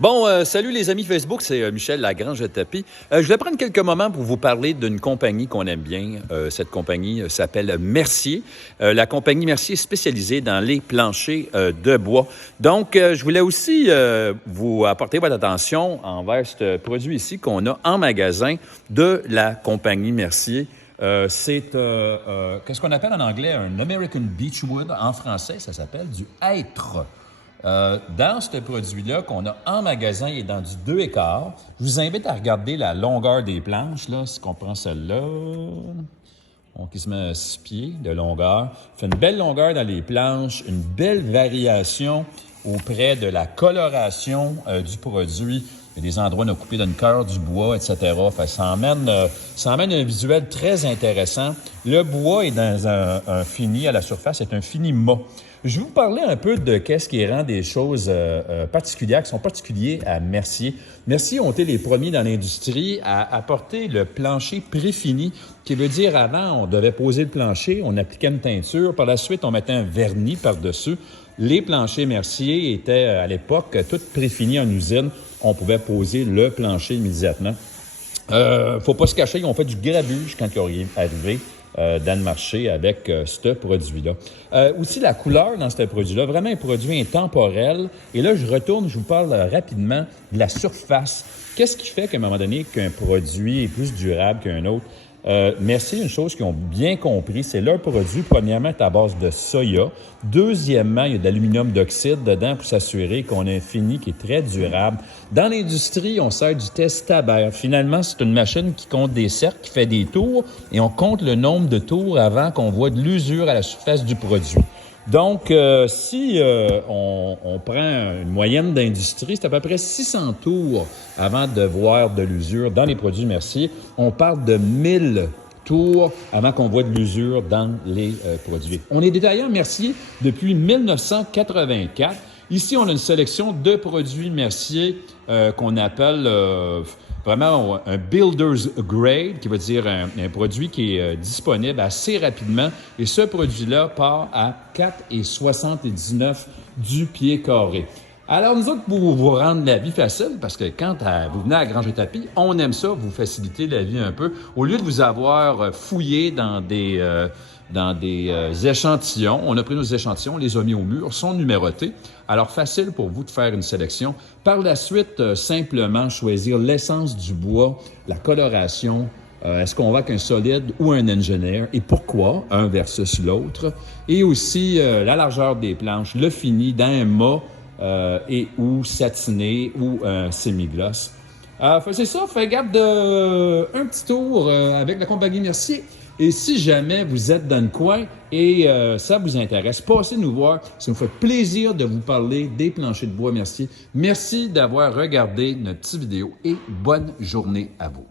Bon, salut les amis Facebook, c'est Michel Lagrange de Tapis. Je vais prendre quelques moments pour vous parler d'une compagnie qu'on aime bien. Cette compagnie s'appelle Mercier. La compagnie Mercier est spécialisée dans les planchers de bois. Donc, je voulais aussi vous apporter votre attention envers ce produit ici qu'on a en magasin de la compagnie Mercier. Qu'est-ce qu'on appelle en anglais un American Beechwood. En français, ça s'appelle du hêtre. Dans ce produit-là qu'on a en magasin, il est dans du 2,25. Je vous invite à regarder la longueur des planches. Là, si on prend celle-là, qui se met à 6 pieds de longueur. Il fait une belle longueur dans les planches, une belle variation auprès de la coloration du produit. Il y a des endroits où on a coupé d'une cœur du bois, etc. Ça emmène un visuel très intéressant. Le bois est dans un fini à la surface, c'est un fini mat. Je vais vous parler un peu de qu'est-ce qui rend des choses particulières, qui sont particuliers à Mercier. Mercier ont été les premiers dans l'industrie à apporter le plancher préfini, qui veut dire avant, on devait poser le plancher, on appliquait une teinture, par la suite, on mettait un vernis par-dessus. Les planchers Mercier étaient, à l'époque, tout préfinis en usine. On pouvait poser le plancher immédiatement. Faut pas se cacher, ils ont fait du grabuge quand ils sont arrivés dans le marché avec ce produit-là. Aussi, la couleur dans ce produit-là, vraiment un produit intemporel. Et là, je vous parle rapidement de la surface. Qu'est-ce qui fait qu'à un moment donné, qu'un produit est plus durable qu'un autre? Mercier, une chose qu'ils ont bien compris, c'est leur produit, premièrement, est à base de soya. Deuxièmement, il y a de l'aluminium d'oxyde dedans pour s'assurer qu'on a un fini qui est très durable. Dans l'industrie, on sert du Testaber. Finalement, c'est une machine qui compte des cercles, qui fait des tours, et on compte le nombre de tours avant qu'on voit de l'usure à la surface du produit. Donc, si on prend une moyenne d'industrie, c'est à peu près 600 tours avant de voir de l'usure dans les produits Mercier. On parle de 1000 tours avant qu'on voit de l'usure dans les produits. On est détaillant Mercier depuis 1984. Ici, on a une sélection de produits Mercier qu'on appelle vraiment un builder's grade, qui veut dire un produit qui est disponible assez rapidement. Et ce produit-là part à 4,79 du pied carré. Alors, nous autres, pour vous rendre la vie facile, parce que quand vous venez à Grange et Tapis, on aime ça, vous faciliter la vie un peu. Au lieu de vous avoir fouillé dans des échantillons, on a pris nos échantillons, on les a mis au mur, sont numérotés. Alors, facile pour vous de faire une sélection. Par la suite, simplement choisir l'essence du bois, la coloration. Est-ce qu'on va avec un solide ou un engineer? Et pourquoi? Un versus l'autre. Et aussi la largeur des planches, le fini dans un mât et ou satiné ou semi-gloss. C'est ça, garde un petit tour avec la compagnie Mercier. Et si jamais vous êtes dans le coin et ça vous intéresse, passez nous voir. Ça nous fait plaisir de vous parler des planchers de bois Mercier. Merci d'avoir regardé notre petite vidéo et bonne journée à vous.